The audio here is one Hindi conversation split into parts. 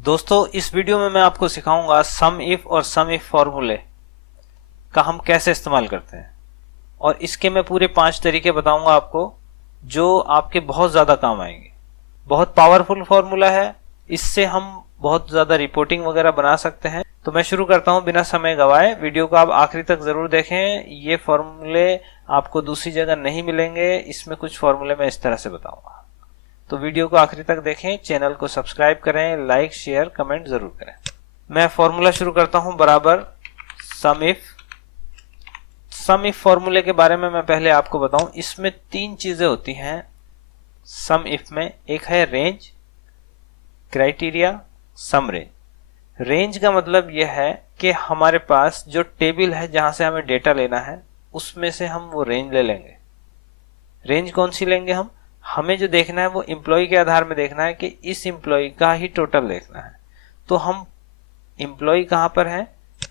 दोस्तों इस वीडियो में मैं आपको सिखाऊंगा सम इफ और सम इफ फॉर्मूले का हम कैसे इस्तेमाल करते हैं और इसके मैं पूरे 5 तरीके बताऊंगा आपको जो आपके बहुत ज्यादा काम आएंगे। बहुत पावरफुल फॉर्मूला है, इससे हम बहुत ज्यादा रिपोर्टिंग वगैरह बना सकते हैं। तो मैं शुरू करता हूं बिना समय गवाए। वीडियो को आप आखिरी तक जरूर देखें, ये फॉर्मूले आपको दूसरी जगह नहीं मिलेंगे। इसमें कुछ फॉर्मूले मैं इस तरह से बताऊंगा, तो वीडियो को आखिरी तक देखें। चैनल को सब्सक्राइब करें, लाइक शेयर कमेंट जरूर करें। मैं फॉर्मूला शुरू करता हूं बराबर सम इफ। सम इफ फॉर्मूले के बारे में मैं पहले आपको बताऊं, इसमें 3 चीजें होती हैं सम इफ में। एक है रेंज, क्राइटेरिया, सम रेंज। रेंज का मतलब यह है कि हमारे पास जो टेबल है जहां से हमें डेटा लेना है उसमें से हम वो रेंज ले लेंगे। रेंज कौन सी लेंगे? हमें जो देखना है वो एम्प्लॉय के आधार में देखना है कि इस एम्प्लॉय का ही टोटल देखना है। तो हम एम्प्लॉय कहां पर है?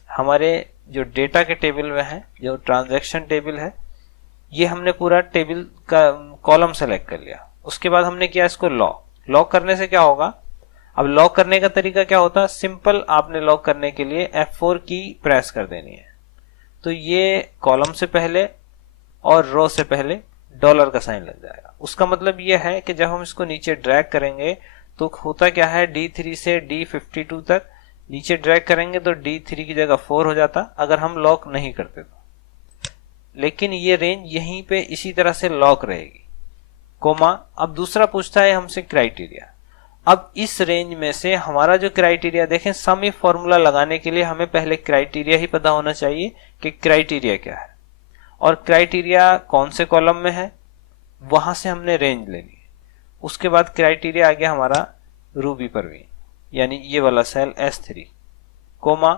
हमारे जो डेटा के टेबल में है, जो ट्रांजैक्शन टेबल है, ये हमने पूरा टेबल का कॉलम सेलेक्ट कर लिया। उसके बाद हमने किया इसको लॉक। लॉक करने से क्या होगा? अब लॉक करने का तरीका क्या होता है? सिंपल, आपने लॉक करने के लिए F4 की प्रेस कर देनी है। तो ये कॉलम से पहले और रो से पहले डॉलर का साइन लग जाएगा। उसका मतलब यह है कि जब हम इसको नीचे ड्रैग करेंगे तो होता क्या है, D3 से D52 तक नीचे ड्रैग करेंगे तो D3 की जगह 4 हो जाता अगर हम लॉक नहीं करते तो। लेकिन ये रेंज यहीं पे इसी तरह से लॉक रहेगी। कोमा। अब दूसरा पूछता है हमसे क्राइटेरिया। अब इस रेंज में से हमारा जो क्राइटेरिया, देखें सम इफ फॉर्मूला लगाने के लिए हमें पहले क्राइटेरिया ही पता होना चाहिए कि क्राइटेरिया क्या है और क्राइटेरिया कौन से कॉलम में है, वहां से हमने रेंज लेनी है। उसके बाद क्राइटेरिया आ गया हमारा रूबी पर भी, यानी ये वाला सेल S3, कोमा।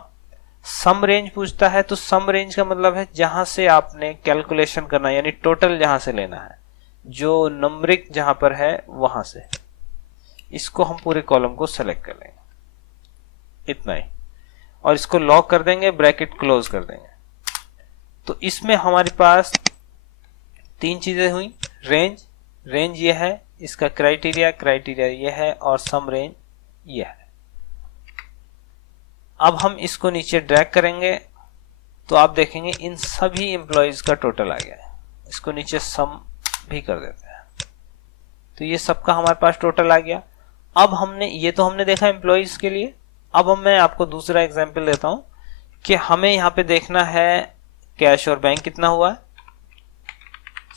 सम रेंज पूछता है तो सम रेंज का मतलब है जहां से आपने कैलकुलेशन करना, यानी टोटल जहां से लेना है, जो नंबरिक जहां पर है वहां से। इसको हम पूरे कॉलम को सेलेक्ट कर लेंगे, इतना ही, और इसको लॉक कर देंगे, ब्रैकेट क्लोज कर देंगे। तो इसमें हमारे पास 3 चीजें हुई। रेंज, रेंज ये है, इसका क्राइटेरिया, क्राइटेरिया ये है, और सम रेंज ये है। अब हम इसको नीचे ड्रैग करेंगे तो आप देखेंगे इन सभी एम्प्लॉयज का टोटल आ गया है। इसको नीचे सम भी कर देते हैं तो ये सबका हमारे पास टोटल आ गया। अब हमने देखा एम्प्लॉयज के लिए। अब मैं आपको दूसरा एग्जांपल देता हूं कि हमें यहां पे देखना है कैश और बैंक कितना हुआ है।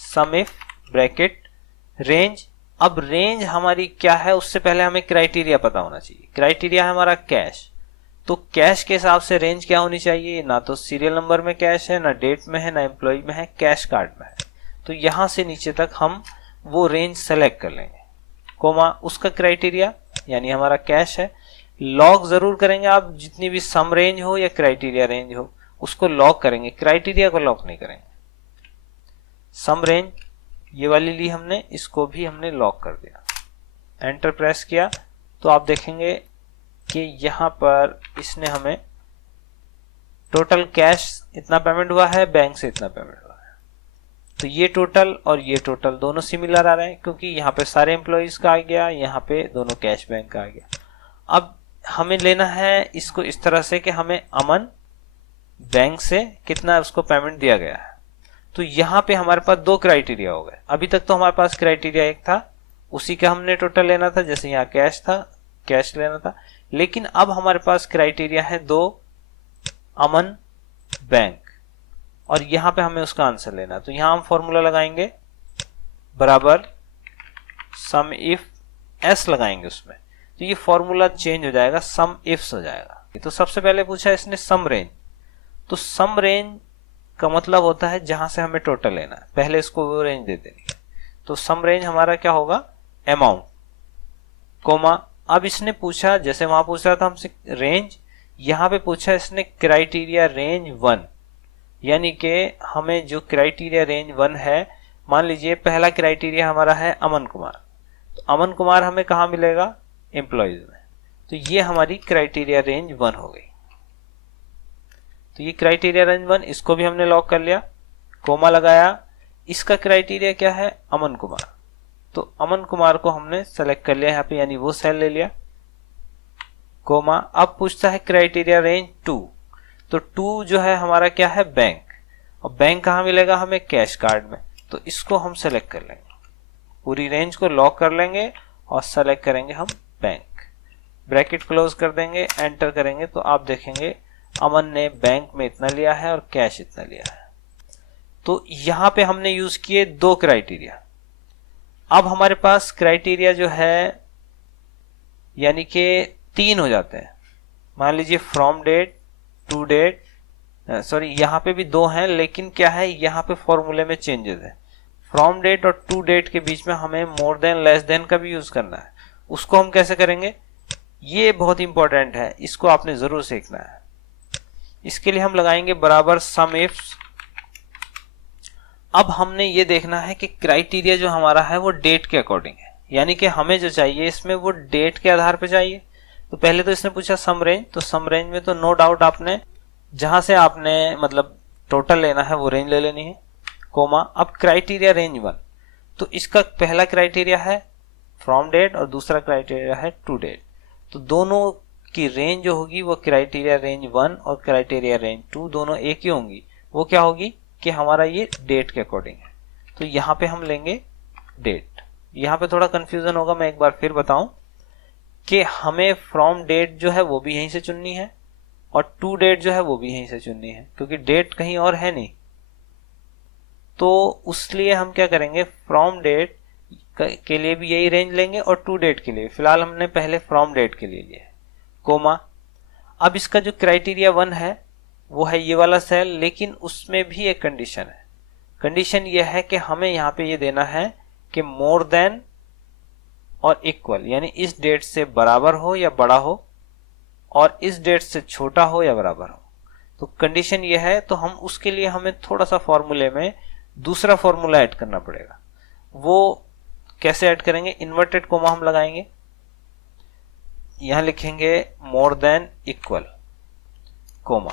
सम इफ ब्रैकेट रेंज। अब रेंज हमारी क्या है, उससे पहले हमें क्राइटेरिया पता होना चाहिए। क्राइटेरिया है हमारा कैश, तो कैश के हिसाब से रेंज क्या होनी चाहिए? ना तो सीरियल नंबर में कैश है, ना डेट में है, ना एम्प्लॉय में है, कैश कार्ड में है। तो यहां से नीचे तक हम वो रेंज सेलेक्ट कर लेंगे, कोमा। उसका क्राइटेरिया यानी हमारा कैश है। लॉक जरूर करेंगे आप, जितनी भी सम रेंज हो या क्राइटेरिया रेंज हो उसको लॉक करेंगे, क्राइटेरिया को लॉक नहीं करेंगे। सम रेंज ये वाली ली हमने, इसको भी हमने लॉक कर दिया। एंटर प्रेस किया तो आप देखेंगे कि यहां पर इसने हमें टोटल कैश इतना पेमेंट हुआ है, बैंक से इतना पेमेंट हुआ है। तो ये टोटल और ये टोटल दोनों सिमिलर आ रहे हैं क्योंकि यहाँ पे सारे एम्प्लॉयज का आ गया, यहाँ पे दोनों कैश बैंक का आ गया। अब हमें लेना है इसको इस तरह से कि हमें अमन बैंक से कितना उसको पेमेंट दिया गया है। तो यहां पे हमारे पास 2 क्राइटेरिया हो गए। अभी तक तो हमारे पास क्राइटेरिया एक था, उसी का हमने टोटल लेना था, जैसे यहाँ कैश था, कैश लेना था। लेकिन अब हमारे पास क्राइटेरिया है 2, अमन बैंक, और यहां पे हमें उसका आंसर लेना। तो यहां हम फॉर्मूला लगाएंगे बराबर सम इफ S लगाएंगे उसमें, तो ये फॉर्मूला चेंज हो जाएगा, सम इफ्स हो जाएगा। तो सबसे पहले पूछा इसने सम रेंज, तो सम रेंज का मतलब होता है जहां से हमें टोटल लेना है, पहले इसको वो रेंज दे देनी है। तो सम रेंज हमारा क्या होगा? Amount, comma. अब इसने पूछा, जैसे वहां पूछ रहा था हमसे रेंज, यहां पे पूछा इसने क्राइटेरिया रेंज 1, यानी कि हमें जो क्राइटेरिया रेंज 1 है, मान लीजिए पहला क्राइटेरिया हमारा है अमन कुमार, तो अमन कुमार हमें कहां मिलेगा? एम्प्लॉयज में। तो ये हमारी क्राइटेरिया रेंज 1 हो गई। तो ये क्राइटेरिया रेंज 1, इसको भी हमने लॉक कर लिया, कोमा लगाया। इसका क्राइटेरिया क्या है? अमन कुमार, तो अमन कुमार को हमने सेलेक्ट कर लिया यहाँ पे, यानी वो सेल ले लिया। कोमा, अब पूछता है क्राइटेरिया रेंज 2, तो 2 जो है हमारा क्या है, बैंक, और बैंक कहाँ मिलेगा हमें, कैश कार्ड में, तो इसको हम सेलेक्ट कर लेंगे, पूरी रेंज को लॉक कर लेंगे और सेलेक्ट करेंगे हम बैंक, ब्रैकेट क्लोज कर देंगे, एंटर करेंगे, तो आप देखेंगे अमन ने बैंक में इतना लिया है और कैश इतना लिया है। तो यहां पे हमने यूज किए 2 क्राइटेरिया। अब हमारे पास क्राइटेरिया जो है यानी कि 3 हो जाते हैं। मान लीजिए from date, to date, sorry यहां पे भी 2 हैं, लेकिन क्या है यहां पे फॉर्मूले में चेंजेस है। फ्रॉम डेट और टू डेट के बीच में हमें मोर देन लेस देन का भी यूज करना है। उसको हम कैसे करेंगे, ये बहुत इंपॉर्टेंट है, इसको आपने जरूर सीखना है। इसके लिए हम लगाएंगे बराबर सम इफ। अब हमने ये देखना है कि क्राइटेरिया जो हमारा है वो डेट के अकॉर्डिंग है, यानी कि हमें जो चाहिए इसमें वो डेट के आधार पे चाहिए। तो पहले तो इसने पूछा सम रेंज, तो सम रेंज में तो नो डाउट आपने जहां से आपने मतलब टोटल लेना है वो रेंज ले लेनी है, कोमा। अब क्राइटेरिया रेंज 1, तो इसका पहला क्राइटेरिया है फ्रॉम डेट और दूसरा क्राइटेरिया है टू डेट, तो दोनों की रेंज जो होगी वो क्राइटेरिया रेंज 1 और क्राइटेरिया रेंज 2 दोनों एक ही होंगी। वो क्या होगी कि हमारा ये डेट के अकॉर्डिंग है, तो यहाँ पे हम लेंगे डेट। यहाँ पे थोड़ा कंफ्यूजन होगा, मैं एक बार फिर बताऊं कि हमें फ्रॉम डेट जो है वो भी यहीं से चुननी है और टू डेट जो है वो भी यहीं से चुननी है, क्योंकि डेट कहीं और है नहीं। तो उसलिए हम क्या करेंगे, फ्रॉम डेट के लिए भी यही रेंज लेंगे और टू डेट के लिए फिलहाल हमने पहले फ्रॉम डेट के लिए लिया है, कोमा। अब इसका जो क्राइटेरिया 1 है वो है ये वाला सेल, लेकिन उसमें भी एक कंडीशन है। कंडीशन ये है कि हमें यहाँ पे ये देना है कि मोर देन और इक्वल, यानी इस डेट से बराबर हो या बड़ा हो और इस डेट से छोटा हो या बराबर हो। तो कंडीशन ये है, तो हम उसके लिए हमें थोड़ा सा फॉर्मूले में दूसरा फॉर्मूला ऐड करना पड़ेगा। वो कैसे ऐड करेंगे, इन्वर्टेड कोमा हम लगाएंगे, यहां लिखेंगे मोर देन इक्वल कोमा,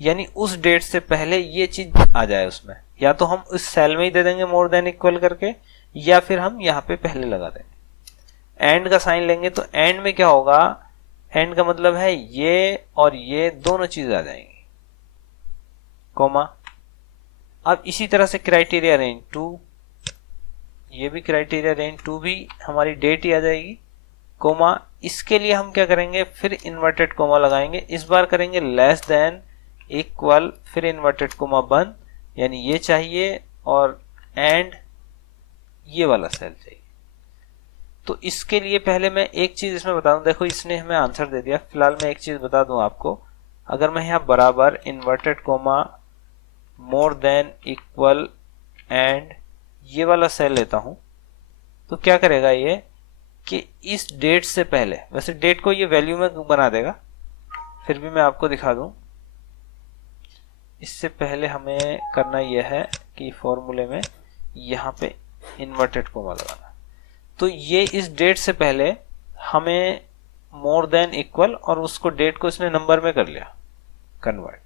यानी उस डेट से पहले ये चीज आ जाए उसमें, या तो हम उस सेल में ही दे देंगे मोर देन इक्वल करके, या फिर हम यहाँ पे पहले लगा देंगे। एंड का साइन लेंगे, तो एंड में क्या होगा, एंड का मतलब है ये और ये दोनों चीज आ जाएंगी, कोमा। अब इसी तरह से क्राइटेरिया रेंज 2, ये भी क्राइटेरिया रेंज 2 भी हमारी डेट ही आ जाएगी, कोमा। इसके लिए हम क्या करेंगे, फिर इन्वर्टेड कोमा लगाएंगे, इस बार करेंगे लेस देन इक्वल, फिर इन्वर्टेड कोमा बंद, यानी ये चाहिए और एंड ये वाला सेल चाहिए। तो इसके लिए पहले मैं एक चीज इसमें बता दूं, देखो इसने हमें आंसर दे दिया। फिलहाल मैं एक चीज बता दूं आपको, अगर मैं यहाँ बराबर inverted coma more than equal and ये वाला सेल लेता हूं, तो क्या करेगा ये कि इस डेट से पहले, वैसे डेट को ये वैल्यू में बना देगा, फिर भी मैं आपको दिखा दूं, इससे पहले हमें करना यह है कि फॉर्मूले में यहाँ पे इन्वर्टेड कोमा लगाना। तो ये इस डेट से पहले हमें मोर देन इक्वल, और उसको डेट को इसने नंबर में कर लिया कन्वर्ट,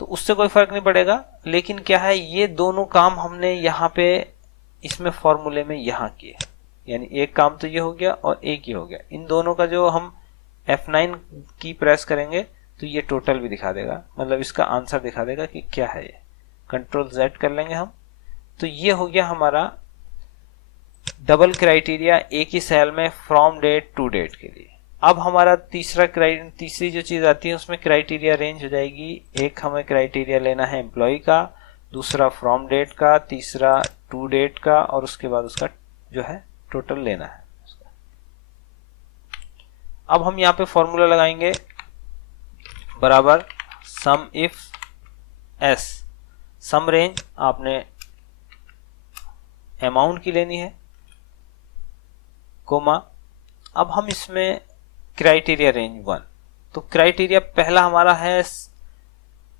तो उससे कोई फर्क नहीं पड़ेगा। लेकिन क्या है, ये दोनों काम हमने यहाँ पे इसमें फॉर्मूले में यहाँ किए, यानी एक काम तो ये हो गया और एक ही हो गया। इन दोनों का जो हम F9 की प्रेस करेंगे तो ये टोटल भी दिखा देगा, मतलब इसका आंसर दिखा देगा कि क्या है ये। कंट्रोल Z कर लेंगे हम, तो ये हो गया हमारा डबल क्राइटेरिया एक ही सेल में फ्रॉम डेट टू डेट के लिए। अब हमारा तीसरी जो चीज आती है उसमें क्राइटेरिया रेंज हो जाएगी। एक हमें क्राइटेरिया लेना है एम्प्लॉय का, दूसरा फ्रॉम डेट का, तीसरा टू डेट का, और उसके बाद उसका जो है टोटल लेना है उसका। अब हम यहाँ पे फॉर्मूला लगाएंगे बराबर सम इफ एस, सम रेंज आपने अमाउंट की लेनी है, कोमा। अब हम इसमें क्राइटेरिया रेंज 1, तो क्राइटेरिया पहला हमारा है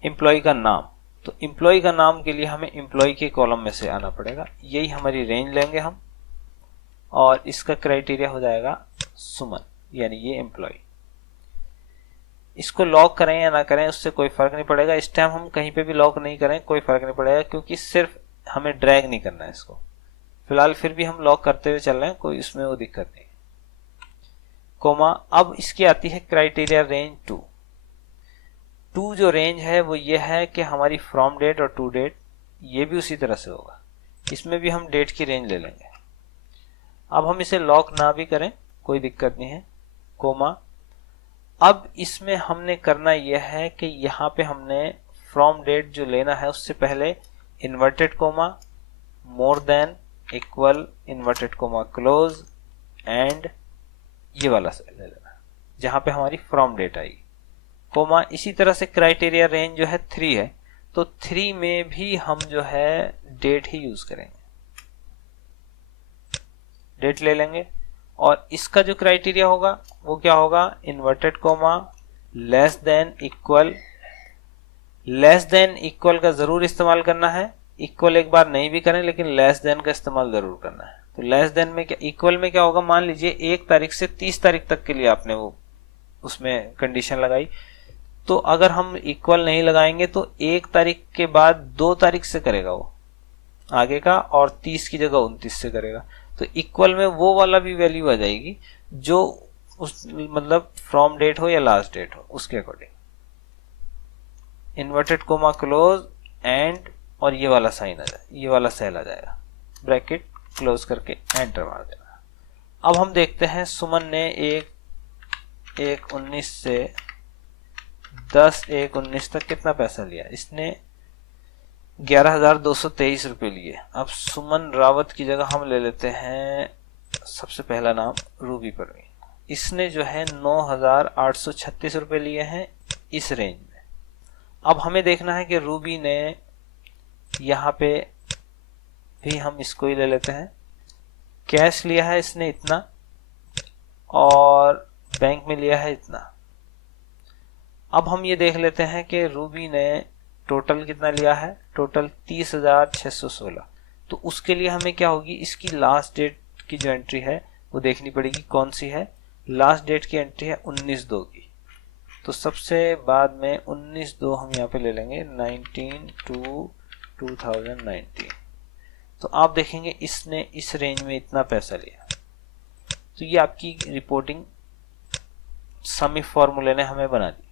एम्प्लॉय का नाम, तो एम्प्लॉय का नाम के लिए हमें एम्प्लॉय के कॉलम में से आना पड़ेगा, यही हमारी रेंज लेंगे हम, और इसका क्राइटेरिया हो जाएगा सुमन, यानी ये एम्प्लॉय। इसको लॉक करें या ना करें उससे कोई फर्क नहीं पड़ेगा, इस टाइम हम कहीं पे भी लॉक नहीं करें कोई फर्क नहीं पड़ेगा, क्योंकि सिर्फ हमें ड्रैग नहीं करना है इसको। फिलहाल फिर भी हम लॉक करते हुए चल रहे हैं, कोई इसमें वो दिक्कत नहीं। कोमा, अब इसकी आती है क्राइटेरिया रेंज 2 जो रेंज है वो ये है कि हमारी फ्रॉम डेट और टू डेट, ये भी उसी तरह से होगा, इसमें भी हम डेट की रेंज ले लेंगे। अब हम इसे लॉक ना भी करें कोई दिक्कत नहीं है, कोमा। अब इसमें हमने करना यह है कि यहाँ पे हमने फ्रॉम डेट जो लेना है उससे पहले inverted coma, more than, equal, inverted coma close and ये वाला ले लेना जहां पे हमारी फ्रॉम डेट आएगी, कोमा। इसी तरह से क्राइटेरिया रेंज जो है 3 है, तो 3 में भी हम जो है डेट ही यूज करेंगे, डेट ले लेंगे। और इसका जो क्राइटेरिया होगा वो क्या होगा, inverted coma, less than equal. Less than equal का जरूर इस्तेमाल करना है, इक्वल एक बार नहीं भी करें लेकिन लेस देन का इस्तेमाल जरूर करना है। तो लेस देन में क्या, इक्वल में क्या होगा, मान लीजिए 1 तारीख से 30 तारीख तक के लिए आपने वो उसमें कंडीशन लगाई, तो अगर हम इक्वल नहीं लगाएंगे तो 1 तारीख के बाद 2 तारीख से करेगा वो आगे का, और 30 की जगह 29 से करेगा। तो इक्वल में वो वाला भी वैल्यू आ जाएगी जो उस मतलब फ्रॉम डेट हो या लास्ट डेट हो उसके according. Inverted coma close and, और ये वाला साइन आ जाए, ये वाला सेल आ जाएगा, ब्रैकेट क्लोज करके एंटर मार देना। अब हम देखते हैं सुमन ने 1/1/19 से 10/1/19 तक कितना पैसा लिया। इसने 11,223 रुपये लिए। अब सुमन रावत की जगह हम ले लेते हैं सबसे पहला नाम रूबी परवीन, इसने जो है 9,836 रुपये लिए हैं इस रेंज में। अब हमें देखना है कि रूबी ने यहाँ पे भी हम इसको ही ले लेते हैं, कैश लिया है इसने इतना और बैंक में लिया है इतना। अब हम ये देख लेते हैं कि रूबी ने टोटल कितना लिया है, टोटल 30,616। तो उसके लिए हमें क्या होगी, इसकी लास्ट डेट की जो एंट्री है वो देखनी पड़ेगी, कौन सी है, लास्ट डेट की एंट्री है 19/2 की। तो सबसे बाद में 19/2 हम यहाँ पे ले लेंगे 19/2/2019। तो आप देखेंगे इसने इस रेंज में इतना पैसा लिया। तो ये आपकी रिपोर्टिंग सम इफ फॉर्मूले ने हमें बना दी।